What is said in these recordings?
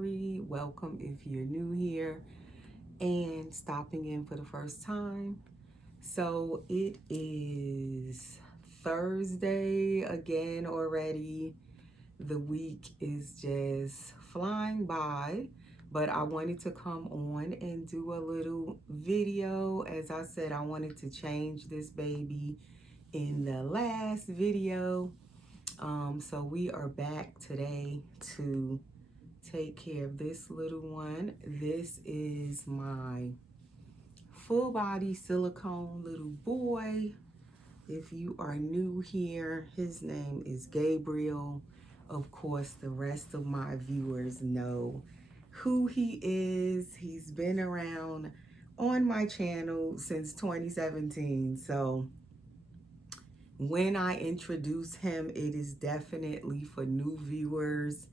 anniversary. Welcome if you're new here and stopping in for the first time. So it is Thursday again already. The week is just flying by, but I wanted to come on and do a little video. As I said, I wanted to change this baby in the last video. So we are back today to take care of this little one. This is my full body silicone little boy. If you are new here, his name is Gabriel. Of course, the rest of my viewers know who he is. He's been around on my channel since 2017. So when I introduce him, it is definitely for new viewers.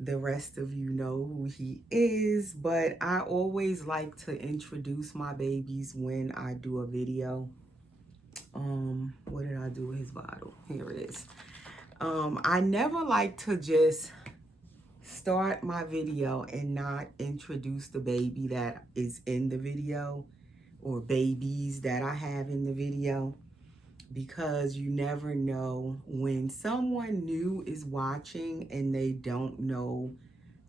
The rest of you know who he is, but I always like to introduce my babies when I do a video. What did I do with his bottle? Here it is. I never like to just start my video and not introduce the baby that is in the video or babies that I have in the video, because you never know when someone new is watching and they don't know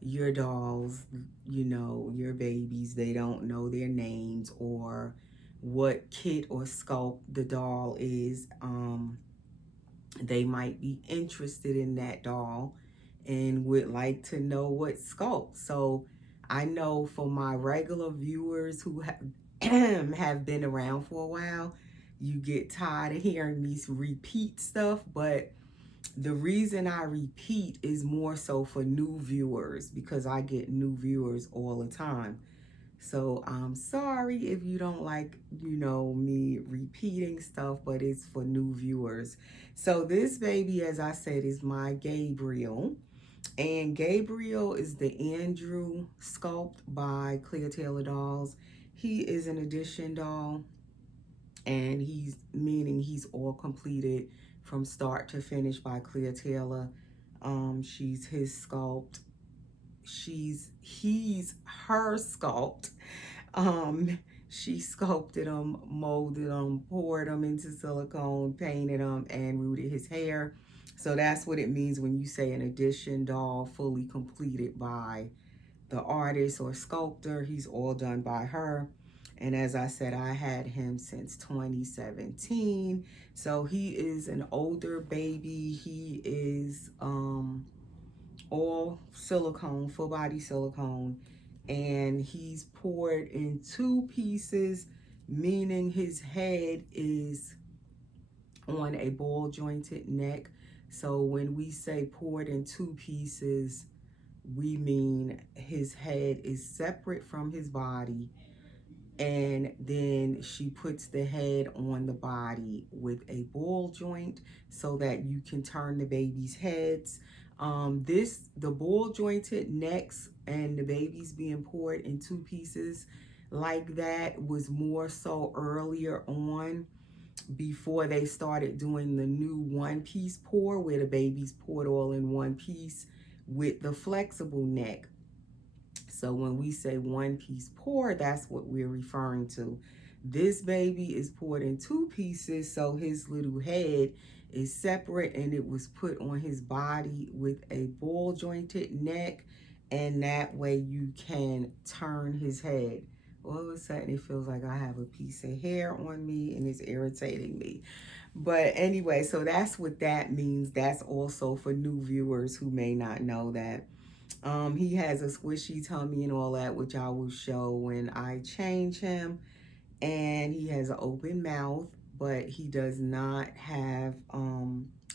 your dolls, you know, your babies, they don't know their names or what kit or sculpt the doll is. They might be interested in that doll and would like to know what sculpt. So I know for my regular viewers who have been around for a while, you get tired of hearing me repeat stuff, but the reason I repeat is more so for new viewers, because I get new viewers all the time. So I'm sorry if you don't like, you know, me repeating stuff, but it's for new viewers. So this baby, as I said, is my Gabriel. And Gabriel is the Andrew sculpt by Clear Taylor Dolls. He is an edition doll, and he's all completed from start to finish by Clear Taylor. She's his sculpt. He's her sculpt. She sculpted him, molded him, poured him into silicone, painted him, and rooted his hair. So that's what it means when you say an edition doll fully completed by the artist or sculptor. He's all done by her. And as I said, I had him since 2017. So he is an older baby. He is all silicone, full body silicone. And he's poured in two pieces, meaning his head is on a ball jointed neck. So when we say poured in two pieces, we mean his head is separate from his body, and then she puts the head on the body with a ball joint so that you can turn the baby's heads. The ball jointed necks and the babies being poured in two pieces like that was more so earlier on, before they started doing the new one-piece pour where the babies poured all in one piece with the flexible neck. So when we say one-piece pour, that's what we're referring to. This baby is poured in two pieces, so his little head is separate, and it was put on his body with a ball jointed neck, and that way you can turn his head. All of a sudden it feels like I have a piece of hair on me and it's irritating me. But anyway, so that's what that means. That's also for new viewers who may not know that. He has a squishy tummy and all that, which I will show when I change him. And he has an open mouth, but he does not have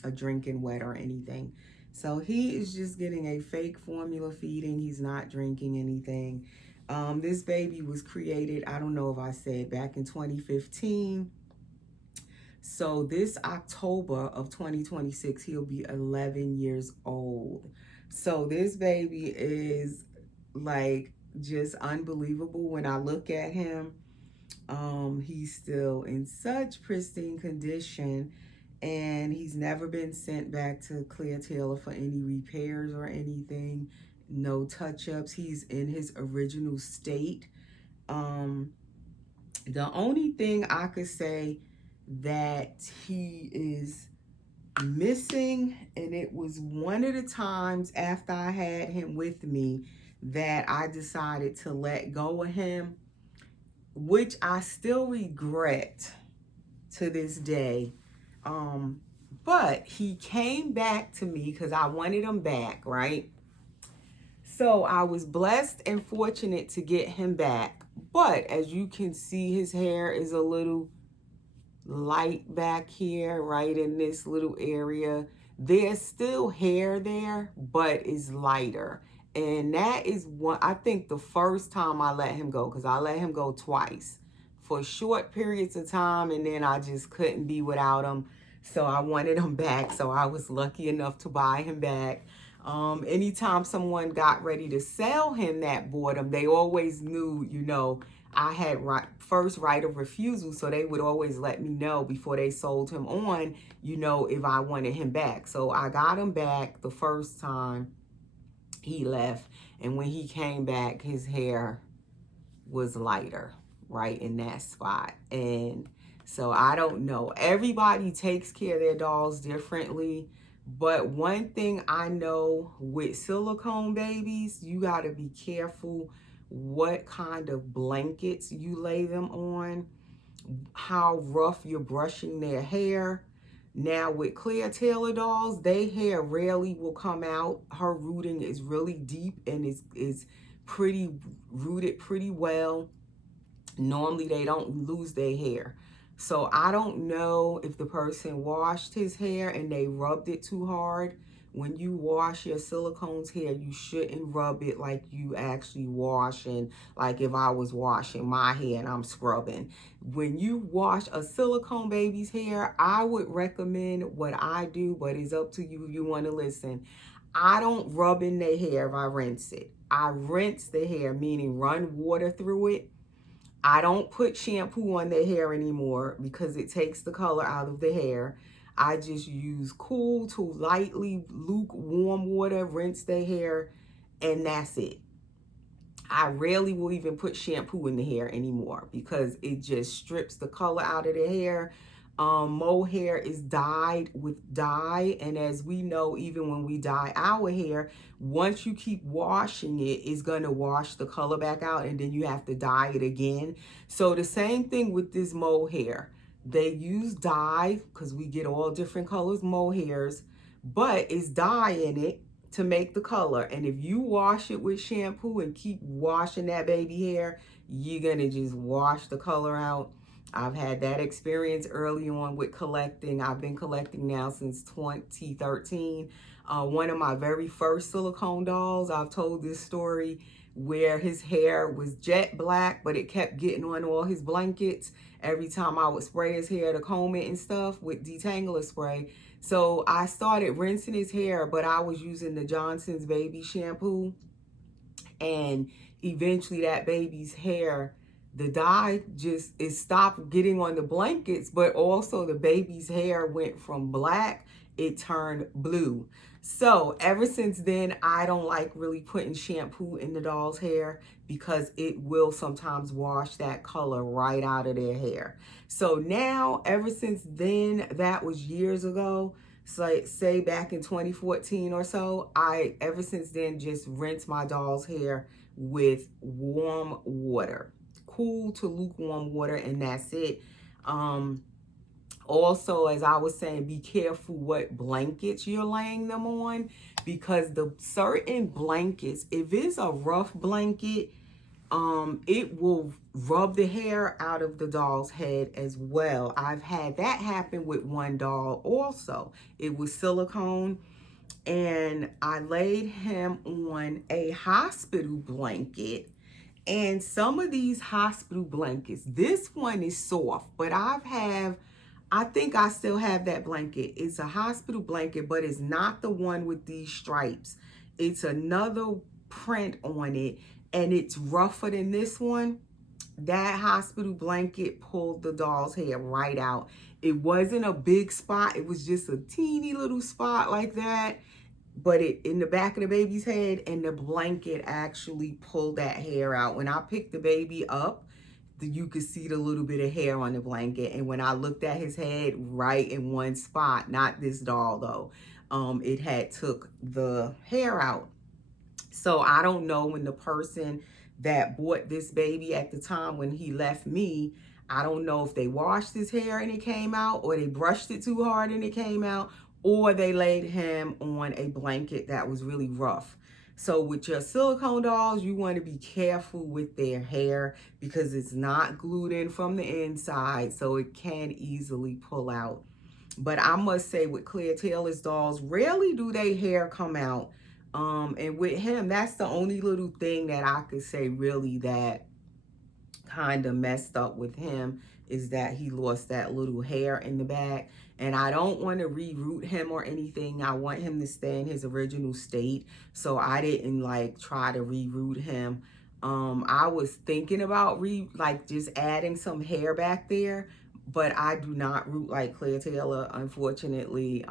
a drinking wet or anything. So he is just getting a fake formula feeding. He's not drinking anything. This baby was created, I don't know if I said, back in 2015. So this October of 2026, he'll be 11 years old. So this baby is like just unbelievable. When I look at him, he's still in such pristine condition, and he's never been sent back to Clear Taylor for any repairs or anything. no touch-ups. He's in his original state. The only thing I could say that he is missing, and it was one of the times after I had him with me that I decided to let go of him, which I still regret to this day. But he came back to me because I wanted him back, right? So I was blessed and fortunate to get him back. But as you can see, his hair is a little light back here, right in this little area. There's still hair there, but it's lighter. And that is one, I think the first time I let him go, because I let him go twice for short periods of time, and then I just couldn't be without him. So I wanted him back. So I was lucky enough to buy him back. Anytime someone got ready to sell him that bought him, they always knew, you know, I had first right of refusal, so they would always let me know before they sold him on, you know, if I wanted him back. So I got him back the first time he left, and when he came back, his hair was lighter right in that spot. And so I don't know. Everybody takes care of their dolls differently. But one thing I know with silicone babies, you got to be careful what kind of blankets you lay them on, how rough you're brushing their hair. Now with Claire Taylor dolls, their hair rarely will come out. Her rooting is really deep and is pretty rooted pretty well. Normally they don't lose their hair. So I don't know if the person washed his hair and they rubbed it too hard. When you wash your silicone's hair, you shouldn't rub it like you actually washing, like if I was washing my hair and I'm scrubbing. When you wash a silicone baby's hair, I would recommend what I do, but it's up to you if you want to listen. I don't rub in their hair if I rinse it. I rinse the hair, meaning run water through it. I don't put shampoo on their hair anymore because it takes the color out of the hair. I just use cool to lightly lukewarm water, rinse their hair, and that's it. I rarely will even put shampoo in the hair anymore because it just strips the color out of the hair. Mohair is dyed with dye, and as we know, even when we dye our hair, once you keep washing it, it's going to wash the color back out, and then you have to dye it again. So the same thing with this mohair. They use dye because we get all different colors mohairs, but it's dye in it to make the color. And if you wash it with shampoo and keep washing that baby hair, you're going to just wash the color out. I've had that experience early on with collecting. I've been collecting now since 2013. One of my very first silicone dolls, I've told this story where his hair was jet black, but it kept getting on all his blankets every time I would spray his hair to comb it and stuff with detangler spray. So I started rinsing his hair, but I was using the Johnson's baby shampoo, and eventually that baby's hair, the dye it stopped getting on the blankets, but also the baby's hair went from black, it turned blue. So ever since then, I don't like really putting shampoo in the doll's hair because it will sometimes wash that color right out of their hair. So now, ever since then, that was years ago, so say back in 2014 or so, ever since then just rinse my doll's hair with warm water, cool to lukewarm water, and that's it. Also, as I was saying, be careful what blankets you're laying them on, because the certain blankets, if it's a rough blanket, it will rub the hair out of the doll's head as well. I've had that happen with one doll also. It was silicone, and I laid him on a hospital blanket. And some of these hospital blankets, this one is soft, but I think I still have that blanket. It's a hospital blanket, but it's not the one with these stripes. It's another print on it, and it's rougher than this one. That hospital blanket pulled the doll's hair right out. It wasn't a big spot. It was just a teeny little spot like that. but it in the back of the baby's head, and the blanket actually pulled that hair out. When I picked the baby up, you could see the little bit of hair on the blanket. And when I looked at his head, right in one spot, not this doll though, it had took the hair out. So I don't know when the person that bought this baby at the time when he left me, I don't know if they washed his hair and it came out, or they brushed it too hard and it came out, or they laid him on a blanket that was really rough. So with your silicone dolls, you want to be careful with their hair because it's not glued in from the inside, so it can easily pull out. But I must say with Claire Taylor's dolls, rarely do they hair come out. And with him, that's the only little thing that I could say really that kind of messed up with him, is that he lost that little hair in the back. And I don't want to reroot him or anything. I want him to stay in his original state. So I didn't like try to reroot him. I was thinking about just adding some hair back there, but I do not root like Claire Taylor, unfortunately.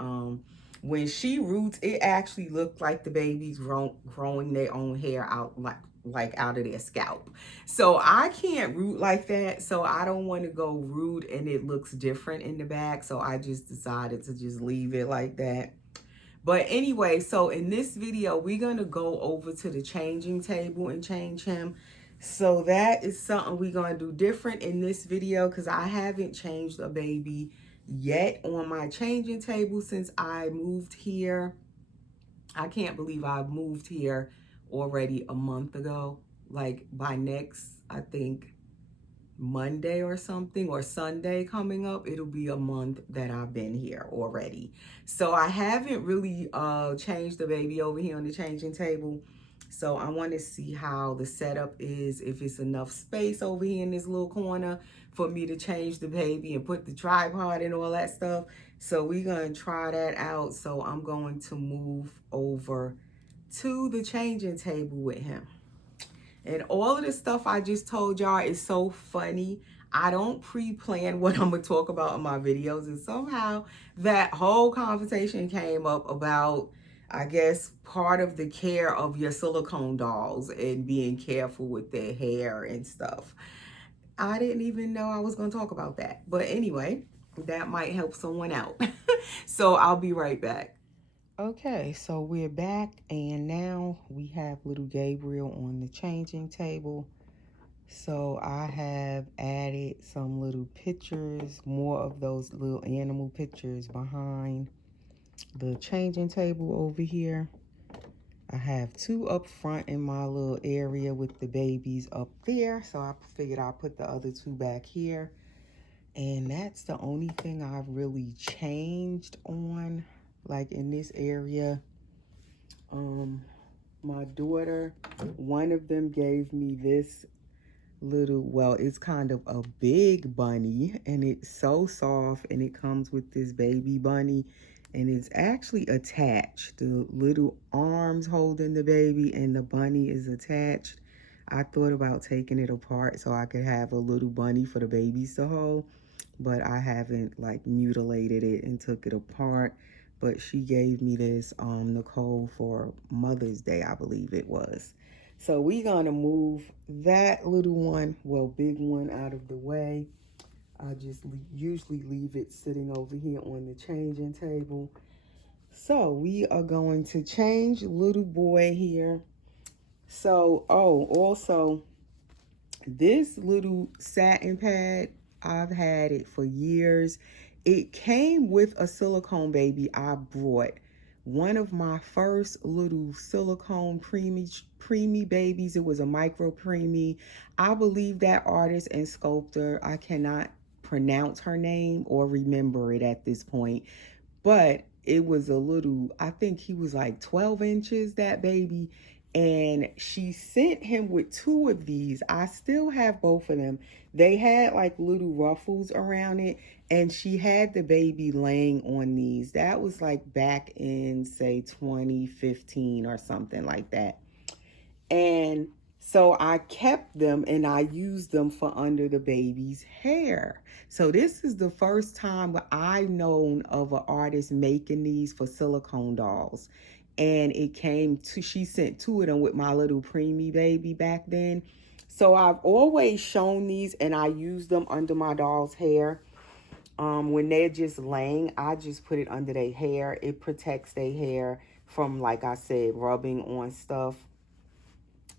When she roots, it actually looked like the baby's growing their own hair out, like out of their scalp. So I can't root like that. So I don't want to go root and it looks different in the back. So I just decided to just leave it like that. But anyway, so in this video, we're going to go over to the changing table and change him. So that is something we're going to do different in this video, because I haven't changed a baby yet on my changing table since I moved here. I can't believe I moved here already a month ago. Like by next, I think Monday or something, or Sunday coming up, it'll be a month that I've been here already. So I haven't really changed the baby over here on the changing table. So I want to see how the setup is, if it's enough space over here in this little corner for me to change the baby and put the tripod and all that stuff. So we're going to try that out. So I'm going to move over to the changing table with him. And all of the stuff I just told y'all is so funny. I don't pre-plan what I'm going to talk about in my videos. And somehow that whole conversation came up about, I guess, part of the care of your silicone dolls and being careful with their hair and stuff. I didn't even know I was going to talk about that. But anyway, that might help someone out. So I'll be right back. Okay, so we're back, and now we have little Gabriel on the changing table. So I have added some little pictures, more of those little animal pictures behind the changing table over here. I have two up front in my little area with the babies up there. So I figured I'll put the other two back here. And that's the only thing I've really changed on, like in this area. My daughter, one of them gave me this little, well, it's kind of a big bunny, and it's so soft, and it comes with this baby bunny, and it's actually attached. The little arms holding the baby and the bunny is attached. I thought about taking it apart so I could have a little bunny for the babies to hold, but I haven't like mutilated it and took it apart. But she gave me this, Nicole, for Mother's Day, I believe it was. So we're gonna move that little one, well, big one, out of the way. I just usually leave it sitting over here on the changing table. So we are going to change little boy here. So, oh, also, this little satin pad, I've had it for years. It came with a silicone baby I brought. One of my first little silicone preemie babies. It was a micro preemie. I believe that artist and sculptor, I cannot pronounce her name or remember it at this point, but it was a little, I think he was like 12 inches, that baby. And she sent him with two of these. I still have both of them. They had like little ruffles around it, and she had the baby laying on these. That was like back in, say, 2015 or something like that. And so I kept them and I used them for under the baby's hair. So this is the first time I've known of an artist making these for silicone dolls. and it came to, she sent two of them with my little preemie baby back then. So I've always shown these, and I use them under my doll's hair. When they're just laying, I just put it under their hair. It protects their hair from, like I said, rubbing on stuff.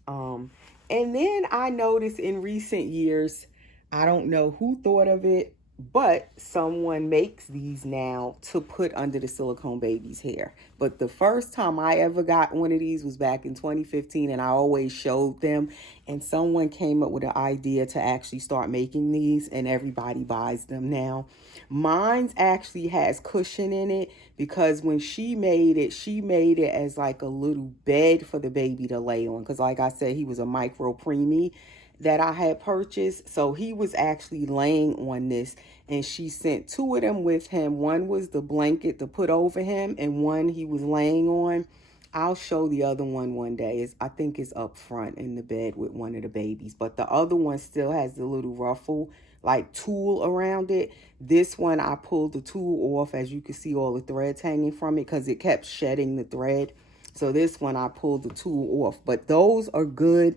And then I noticed in recent years, I don't know who thought of it, but someone makes these now to put under the silicone baby's hair. But the first time I ever got one of these was back in 2015, and I always showed them. And someone came up with an idea to actually start making these, and everybody buys them now. Mine's actually has cushion in it because when she made it as like a little bed for the baby to lay on. Because like I said, he was a micro preemie that I had purchased. So he was actually laying on this, and she sent two of them with him. One was the blanket to put over him, and one he was laying on. I'll show the other one day. I think it's up front in the bed with one of the babies. But the other one still has the little ruffle, like tulle around it. This one, I pulled the tulle off, as you can see all the threads hanging from it because it kept shedding the thread. So this one, I pulled the tulle off. But those are good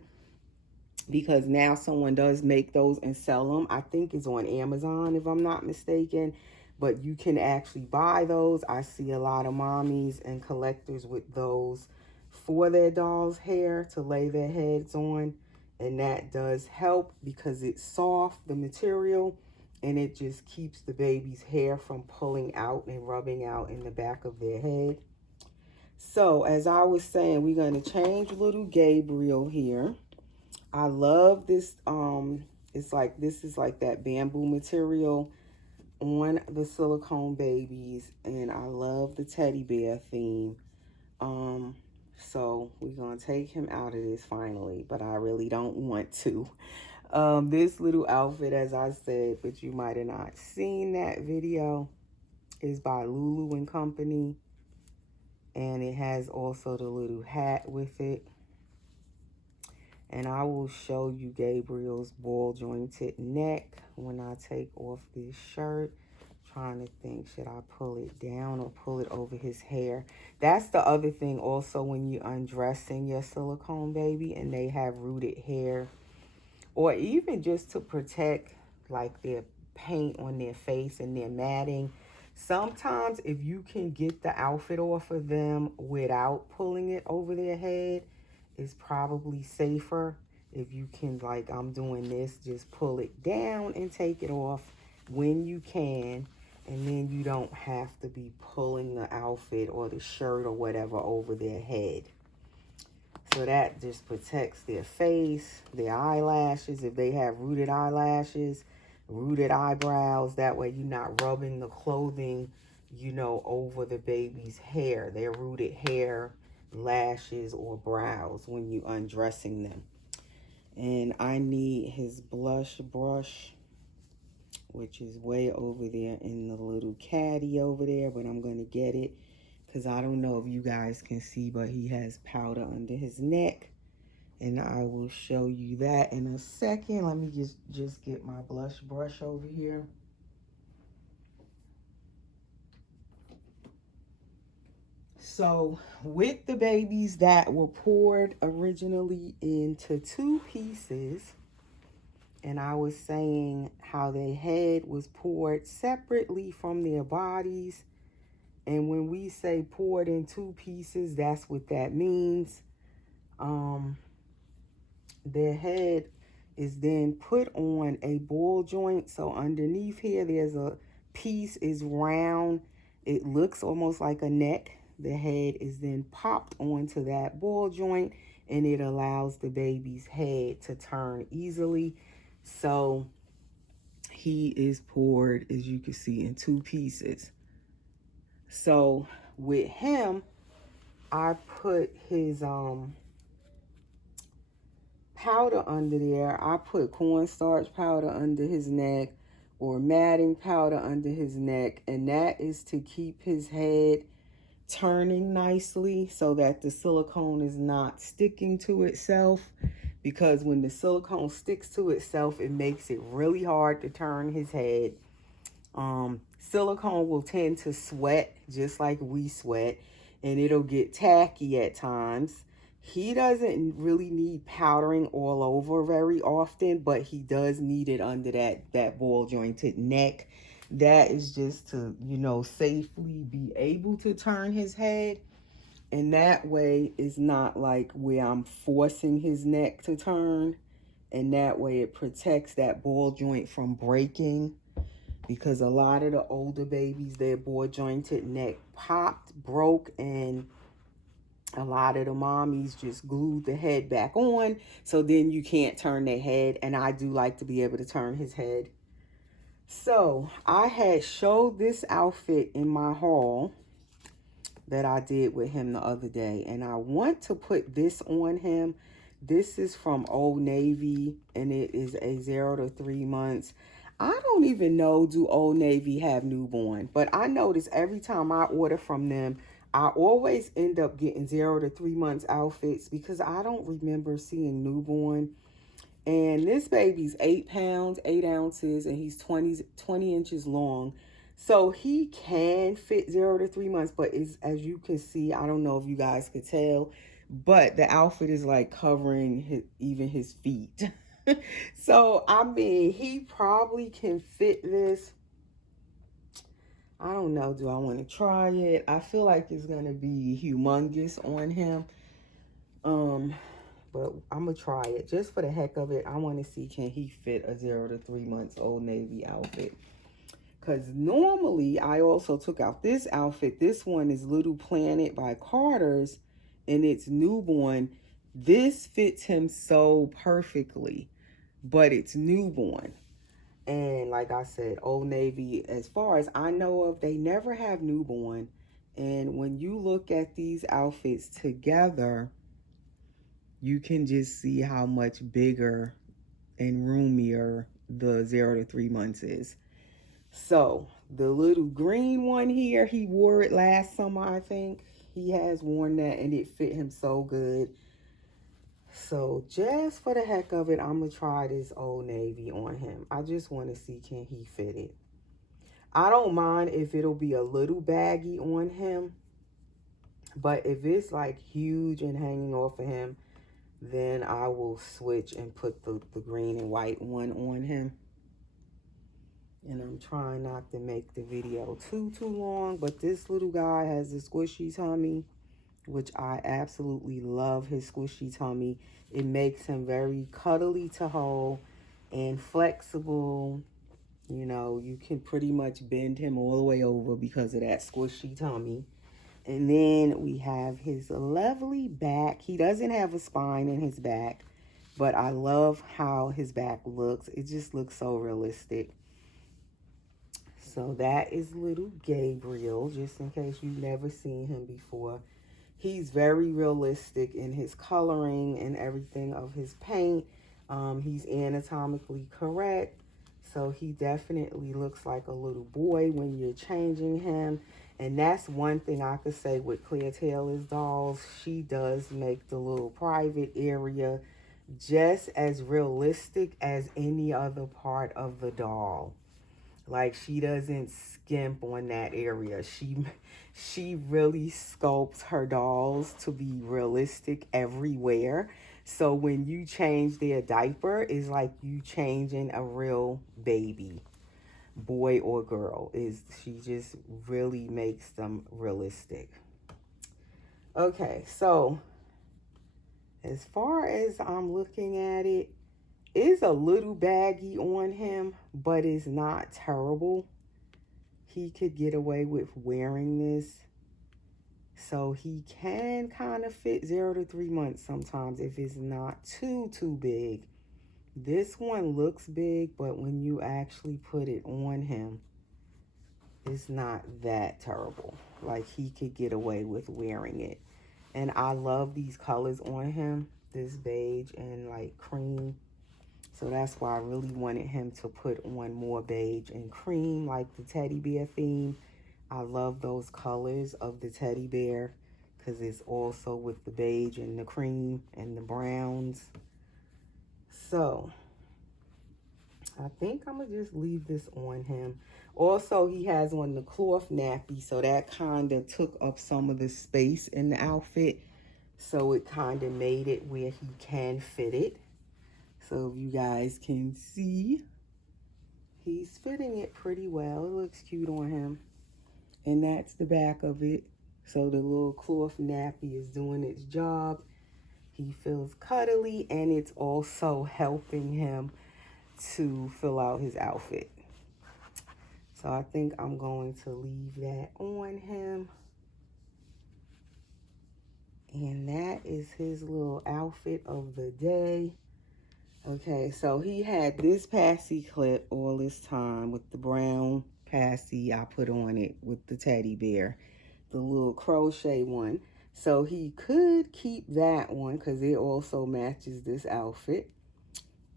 because now someone does make those and sell them. I think it's on Amazon, if I'm not mistaken. But you can actually buy those. I see a lot of mommies and collectors with those for their doll's hair to lay their heads on. And that does help because it's soft, the material, and it just keeps the baby's hair from pulling out and rubbing out in the back of their head. So as I was saying, we're going to change little Gabriel here. I love this. It's like, this is like that bamboo material on the silicone babies, and I love the teddy bear theme. So we're gonna take him out of this finally, but I really don't want to. This little outfit, as I said, but you might have not seen that video, is by Lulu and Company, and it has also the little hat with it. And I will show you Gabriel's ball jointed neck when I take off this shirt. Trying to think, should I pull it down or pull it over his hair? That's the other thing also when you're undressing your silicone baby and they have rooted hair, or even just to protect like their paint on their face and their matting. Sometimes if you can get the outfit off of them without pulling it over their head, it's probably safer. If you can, like I'm doing this, just pull it down and take it off when you can. And then you don't have to be pulling the outfit or the shirt or whatever over their head. So that just protects their face, their eyelashes, if they have rooted eyelashes, rooted eyebrows. That way you're not rubbing the clothing, you know, over the baby's hair, their rooted hair, lashes, or brows when you undressing them. And I need his blush brush, which is way over there in the little caddy over there, but I'm going to get it because I don't know if you guys can see, but he has powder under his neck, and I will show you that in a second. Let me just get my blush brush over here. So with the babies that were poured originally into two pieces, and I was saying how their head was poured separately from their bodies. And when we say poured in two pieces, that's what that means. Their head is then put on a ball joint. So underneath here, there's a piece is round. It looks almost like a neck. The head is then popped onto that ball joint, and it allows the baby's head to turn easily. So he is poured, as you can see, in two pieces. So with him, I put his powder under there. I put cornstarch powder under his neck, or matting powder under his neck, and that is to keep his head turning nicely so that the silicone is not sticking to itself. Because when the silicone sticks to itself, it makes it really hard to turn his head. Silicone will tend to sweat just like we sweat. and it'll get tacky at times. He doesn't really need powdering all over very often, but he does need it under that ball jointed neck. That is just to, safely be able to turn his head. And that way it's not like where I'm forcing his neck to turn. And that way it protects that ball joint from breaking. Because a lot of the older babies, their ball jointed neck popped, broke, and a lot of the mommies just glued the head back on. So then you can't turn their head. And I do like to be able to turn his head. So I had showed this outfit in my haul that I did with him the other day, and I want to put this on him. This is from Old Navy, and it is a 0 to 3 months. I don't even know, do Old Navy have newborn? But I notice every time I order from them, I always end up getting 0 to 3 months outfits because I don't remember seeing newborn. And this baby's 8 pounds, 8 ounces, and he's 20 inches long. So he can fit 0 to 3 months, but as you can see, I don't know if you guys could tell, but the outfit is like covering even his feet. So, I mean, he probably can fit this. I don't know. Do I want to try it? I feel like it's going to be humongous on him. But I'm going to try it just for the heck of it. I want to see, can he fit a 0 to 3 months Old Navy outfit? Because normally I also took out this outfit. This one is Little Planet by Carter's, and it's newborn. This fits him so perfectly, but it's newborn. And like I said, Old Navy, as far as I know of, they never have newborn. And when you look at these outfits together, you can just see how much bigger and roomier the 0 to 3 months is. So the little green one here, he wore it last summer, I think. He has worn that and it fit him so good. So just for the heck of it, I'm going to try this Old Navy on him. I just want to see, can he fit it? I don't mind if it'll be a little baggy on him. But if it's like huge and hanging off of him, then I will switch and put the green and white one on him. And I'm trying not to make the video too long, but this little guy has a squishy tummy, which I absolutely love his squishy tummy. It makes him very cuddly to hold and flexible. You know, you can pretty much bend him all the way over because of that squishy tummy. And then we have his lovely back. He doesn't have a spine in his back, but I love how his back looks. It just looks so realistic. So that is little Gabriel, just in case you've never seen him before. He's very realistic in his coloring and everything of his paint. He's anatomically correct. So he definitely looks like a little boy when you're changing him. And that's one thing I could say with Claire Taylor's dolls. She does make the little private area just as realistic as any other part of the doll. Like, she doesn't skimp on that area. She really sculpts her dolls to be realistic everywhere. So when you change their diaper, it's like you changing a real baby, boy or girl. She just really makes them realistic. Okay, so as far as I'm looking at it, it's a little baggy on him, but it's not terrible. He could get away with wearing this. So he can kind of fit 0 to 3 months sometimes if it's not too big. This one looks big, but when you actually put it on him, it's not that terrible. Like, he could get away with wearing it. And I love these colors on him, this beige and like cream. So that's why I really wanted him to put on more beige and cream, like the teddy bear theme. I love those colors of the teddy bear because it's also with the beige and the cream and the browns. So I think I'm gonna just leave this on him. Also, he has on the cloth nappy, so that kind of took up some of the space in the outfit. So it kind of made it where he can fit it. So if you guys can see, he's fitting it pretty well. It looks cute on him. And that's the back of it. So the little cloth nappy is doing its job. He feels cuddly, and it's also helping him to fill out his outfit. So I think I'm going to leave that on him. And that is his little outfit of the day. Okay, so he had this passy clip all this time with the brown passy I put on it with the teddy bear, the little crochet one. So he could keep that one because it also matches this outfit.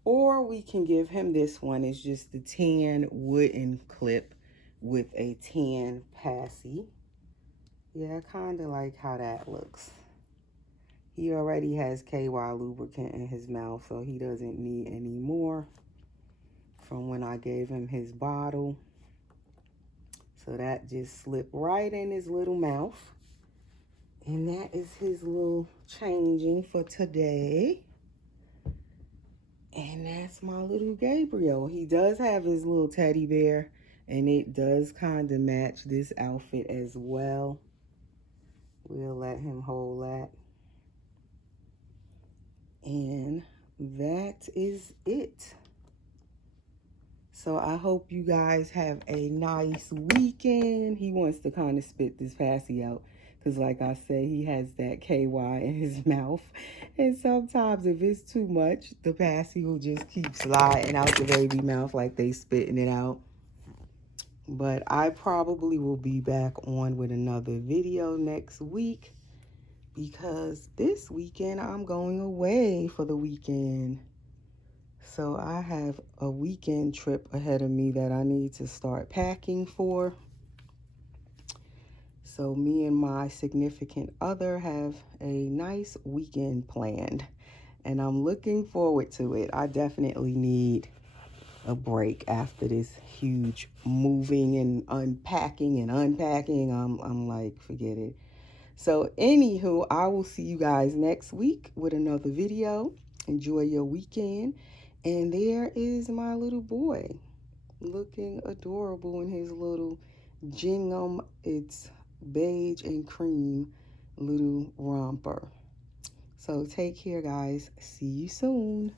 Or we can give him this one. It's just the tan wooden clip with a tan passy. Yeah, I kind of like how that looks. He already has KY lubricant in his mouth, so he doesn't need any more from when I gave him his bottle. So that just slipped right in his little mouth. And that is his little changing for today. And that's my little Gabriel. He does have his little teddy bear, and it does kind of match this outfit as well. We'll let him hold that. And that is it. So I hope you guys have a nice weekend. He wants to kind of spit this passy out because, like I said, he has that KY in his mouth. And sometimes if it's too much, the passy will just keep sliding out the baby mouth like they spitting it out. But I probably will be back on with another video next week, because this weekend I'm going away for the weekend. So I have a weekend trip ahead of me that I need to start packing for. So me and my significant other have a nice weekend planned, and I'm looking forward to it. I definitely need a break after this huge moving and unpacking and unpacking. I'm like, forget it. So anywho, I will see you guys next week with another video. Enjoy your weekend. And there is my little boy looking adorable in his little gingham, it's beige and cream little romper. So take care, guys. See you soon.